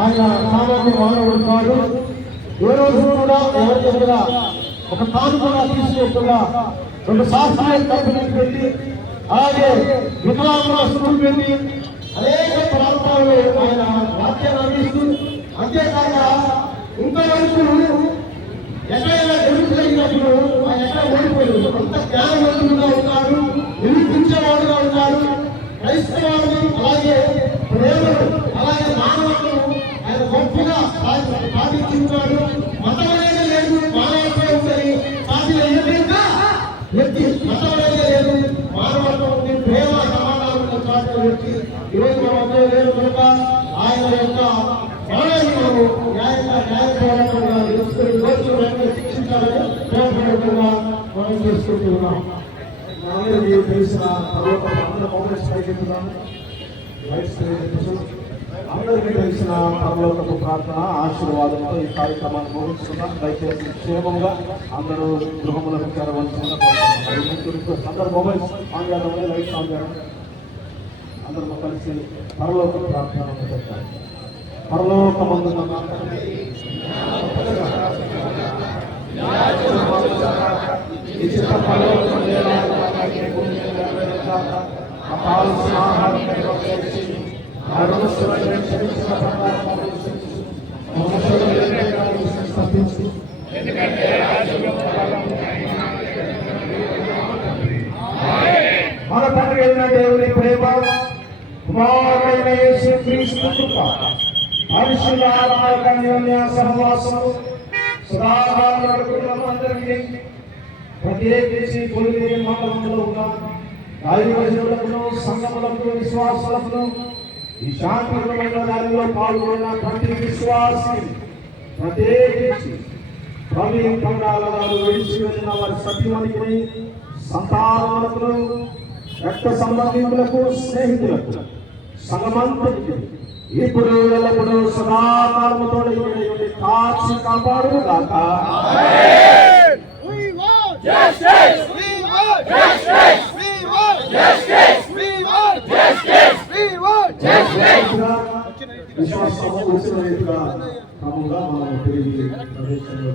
ఆయన సామాన్య మానవుడు కాదు. ఏ రోజు కూడా ఎవరి దగ్గర ఒక తాను కూడా తీసుకోకుండా 2 శాస్త్రీయ కంపెనీలు పెట్టి, అలాగే వికలాంగుల స్కూల్ పెట్టి అనేక ప్రాంతాల్లో ఆయన వాక్యాన్ని అందిస్తూ, అంతేకాక ఇంతవరకు ఎక్కడైనా ఎదుగుతున్నప్పుడు ఆయన ఎక్కడ ఓడిపోయాడు. అంత జ్ఞానవంతుడుగా ఉన్నాడు, నిరూపించేవాడుగా ఉన్నాడు. క్రైస్తవాన్ని అలాగే ప్రేమను అలాగే మానవత్వం ఆయన గొప్పగా సాధించున్నాడు. మతం అనేది లేదు, మానవత్వం ఉందని సాధించలేక వ్యక్తి. మతం అనేది లేదు, మానవత్వం ఉంది, ప్రేమ సమాధానం చాటిన వ్యక్తి ఈరోజు మన మధ్య లేదు కనుక ఆయన యొక్క మరణాన్ని మనము న్యాయ పోరాటంగా తెలుసుకుని రోజు వెంటనే శిక్షించాలని ప్రేమపూర్వకంగా మనం చేసుకుంటూ ఉన్నాం. అందరికీ తెలిసిన అందరికీ తెలిసిన పరలోకపు ప్రార్థన ఆశీర్వాదంతో ఈ కార్యక్రమాన్ని ముగించుకున్నాం. దయచేసి క్షేమంగా అందరూ గృహములకు చేరవలసిన అందరూ మొబైల్స్ ఆన్ చేయడం, లైట్స్ ఆన్ చేయడం, అందరూ కలిసి పరలోక ప్రార్థన పెట్టాలి. పరలోకమందున మన తండ్రి అయిన దేవుని ప్రేమ, కుమారుడైన యేసుక్రీస్తు కృప, పరిశుద్ధాత్మ యొక్క అన్యోన్య సహవాసము సదాకాలం అందరికీ, ప్రత్యేకించి కొలిమిరి మండలంలో ఉన్న దైవజనులకు, సంఘములకు, విశ్వాసులకు, ఈ శాంతియుతమైన దానిలో పాల్గొన్న ప్రతి విశ్వాసి, ప్రత్యేకించి ప్రవీణ్ పండాల వారు విడిచి వెళ్ళిన వారి సత్యమణికి, సంతానములకు, రక్త సంబంధికులకు, స్నేహితులకు, సంగమంతుడికి ఇప్పుడు ఎల్లప్పుడూ సదాకాలముతో కాచి కాపాడుగాక. విశ్వాసంగా మనం తిరిగి ప్రవేశంలో